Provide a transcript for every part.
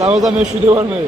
67 ვარ მე.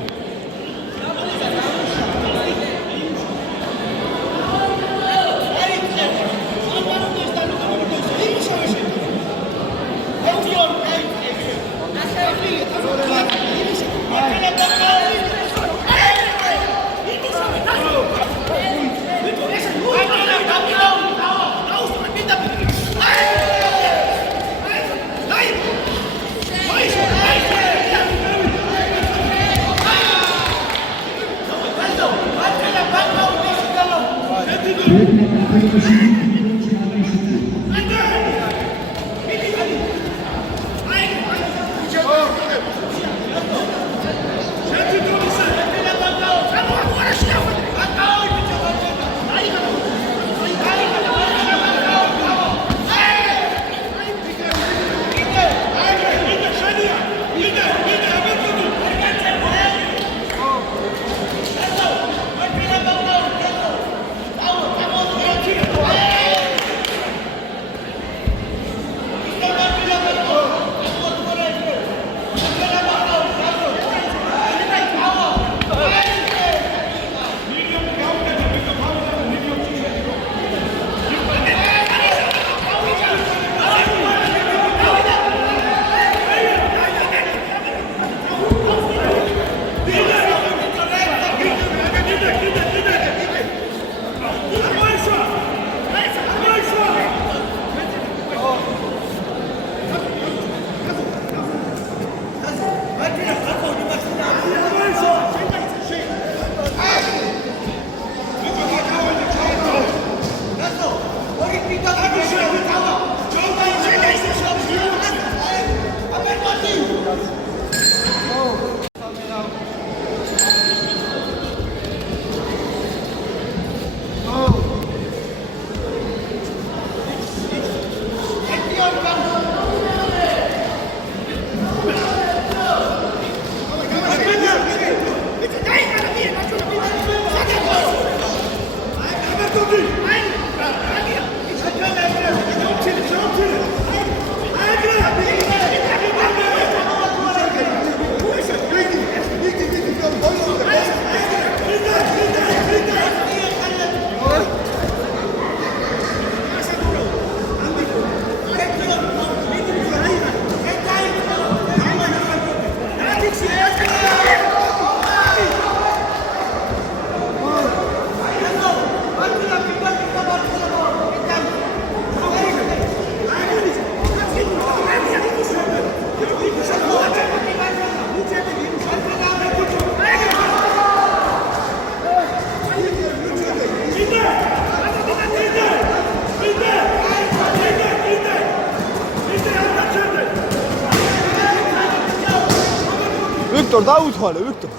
Victor, დაუთვალე, Victor.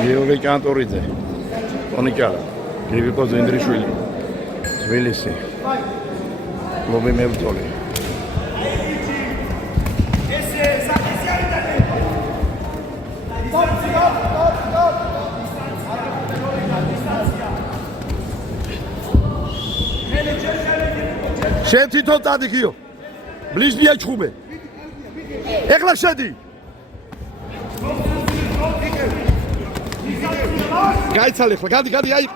Გიორგი კანტორიძე, პონიკალა, გივიკო ზენდრიშვილი, თბილისი, კლუბი მებრძოლი. შენ თვითონ წადიქიო, ბლიზნია ჩხუბე. ეხლა შედი. გაიცალე ხლა, გადი, აი.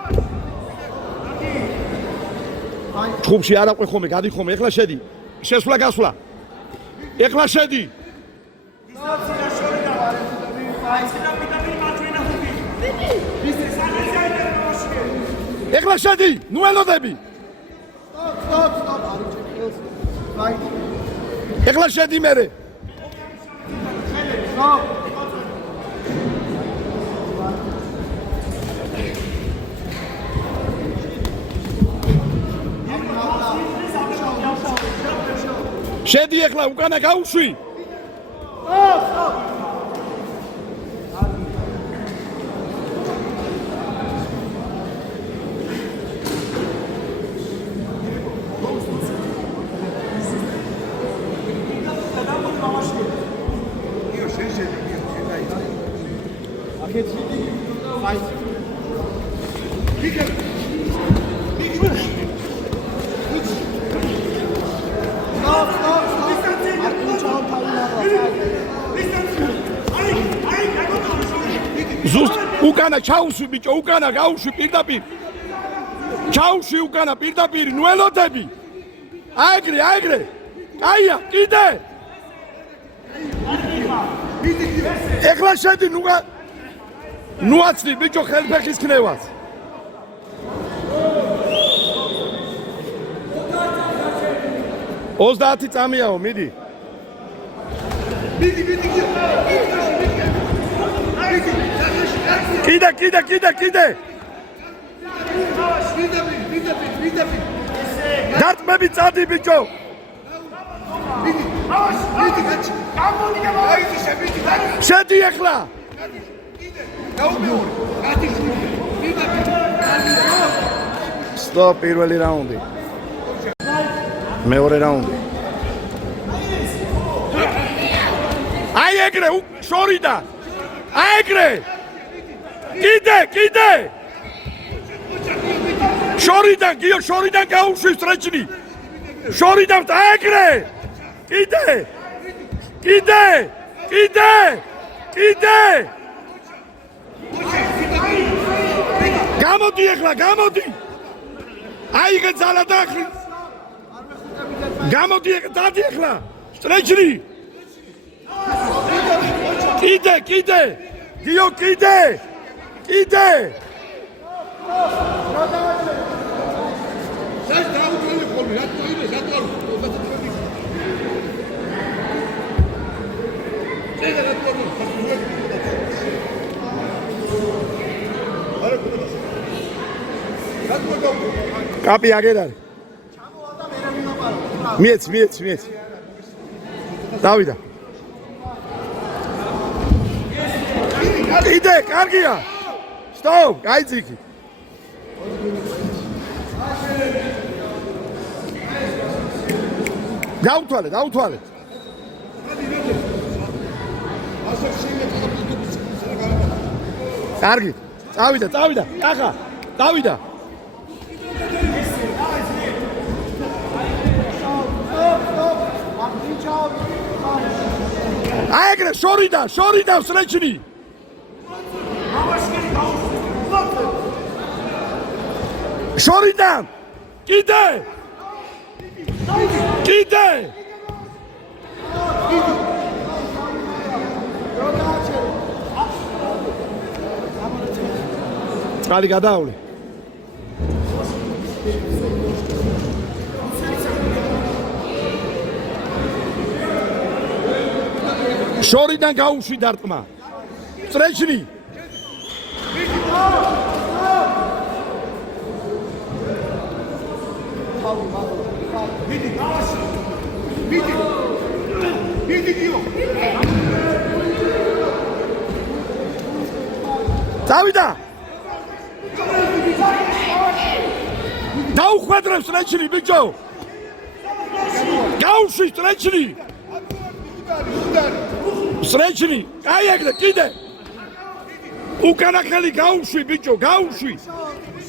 ჩხუბში არ აყვე ხომე, გადი ხომე, ეხლა შედი. შესვლა გასვლა. ეხლა შედი. ეხლა შედი, ნუ ელოდები. ეხლა შედი მერე. შედი ეხლა უკანა გაუშვი. ზუსტ უკანა ჩაუშვი ბიჭო, უკანა გაუშვი პირდაპირ. ჩაუშვი უკანა პირდაპირ, ნუ ელოდები. აიგრე. კაია, კიდე. ეხლა შედი ნუ აცლი ბიჭო ხელფეხის ქნევას. ოცდაათი წამიაო, მიდი. კიდე. დარტყმები წადი ბიჭო. შედი ეხლა. სტოპ, პირველი რაუნდი. მეორე რაუნდი. აი ეგრე შორიდან. აი ეგრე. კიდე. შორიდან გაუშვი სტრეჩნი. შორიდან აი ეგრე. კიდე. გამოდი ეხლა, გამოდი. აი ეგ ძალა დაახრი. გამოდი ეხლა, დადი ეხლა. სტრეჩნი. კიდე. გიო კიდე. კაპი აგერ არის. მიეც. დავიდა. კიდე, კარგია. სტოპ, გაიძიქი. დაუთვალე. კარგი. წავიდა. ახლა, დავიდა. აი ეგრე შორიდან სრეჩნი. შორიდან. კიდე. წყალი გადაავლე. შორიდან გაუშვი დარტყმა. სტრეჩნი. დავიდა. დაუხვედრებ სტრეჩნი ბიჭო. გაუშვი სტრეჩნი. აი ეგრე კიდე. უკანა ხელი გაუშვი ბიჭო, გაუშვი.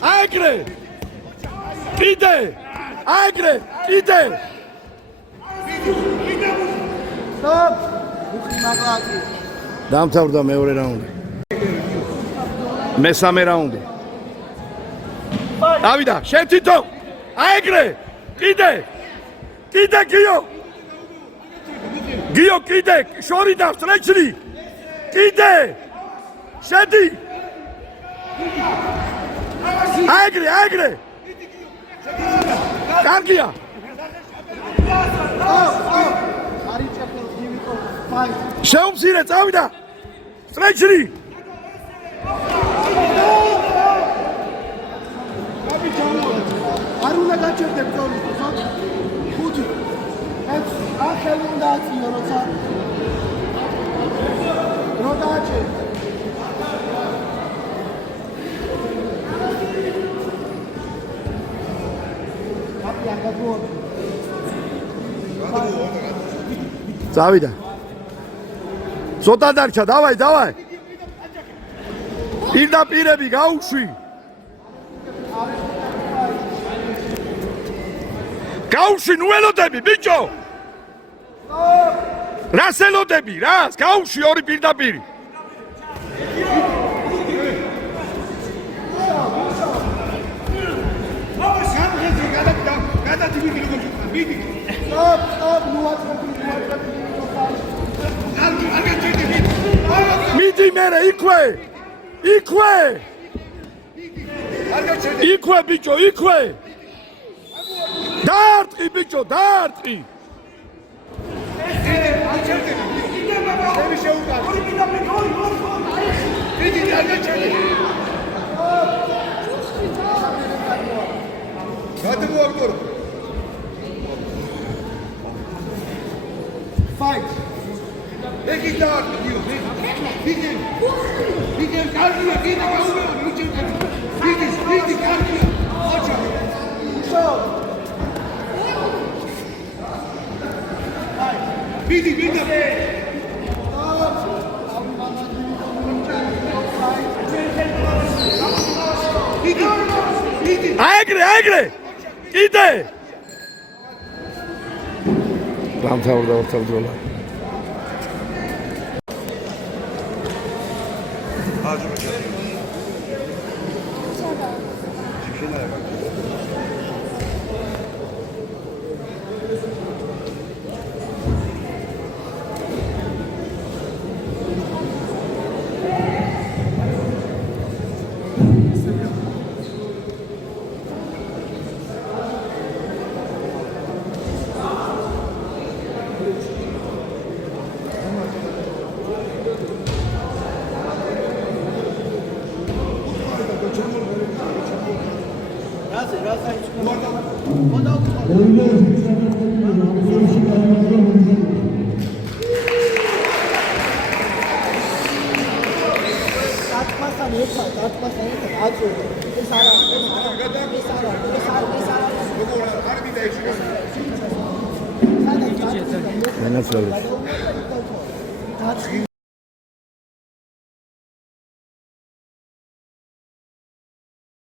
აი ეგრე. კიდე. დამთავრდა მეორე რაუნდი. მესამე რაუნდი. დავიდა, შეთითო. აი ეგრე. კიდე გიო კიდე. შორიდან სტრეჩნი. კიდე. შედი. აი ეგრე. კარგია. შეუმცირე, წავიდა. სტრეჩნი. არ უნდა გაჩერდე ბრძოლის. 5 6 ხელი უნდა აწიო, როცა რო დააჭერე. წავიდა. ცოტა დარჩა, დავაი, დავაი. პირდაპირები გაუშვი. გაუშვი, ნუ ელოდები, ბიჭო. რას ელოდები, რას? გაუშვი ორი პირდაპირი. მიდი მერე იქვე. იქვე. იქვე ბიჭო, იქვე. დაარტყი ბიჭო, დაარტყი. Fight. Begin start. Begin. Begin. Cardio. Begin. Begin. Cardio. Show. Begin. Begin. აეგრე, აეგრე. კიდე. დამთავრდა ორთაბრძოლა. That's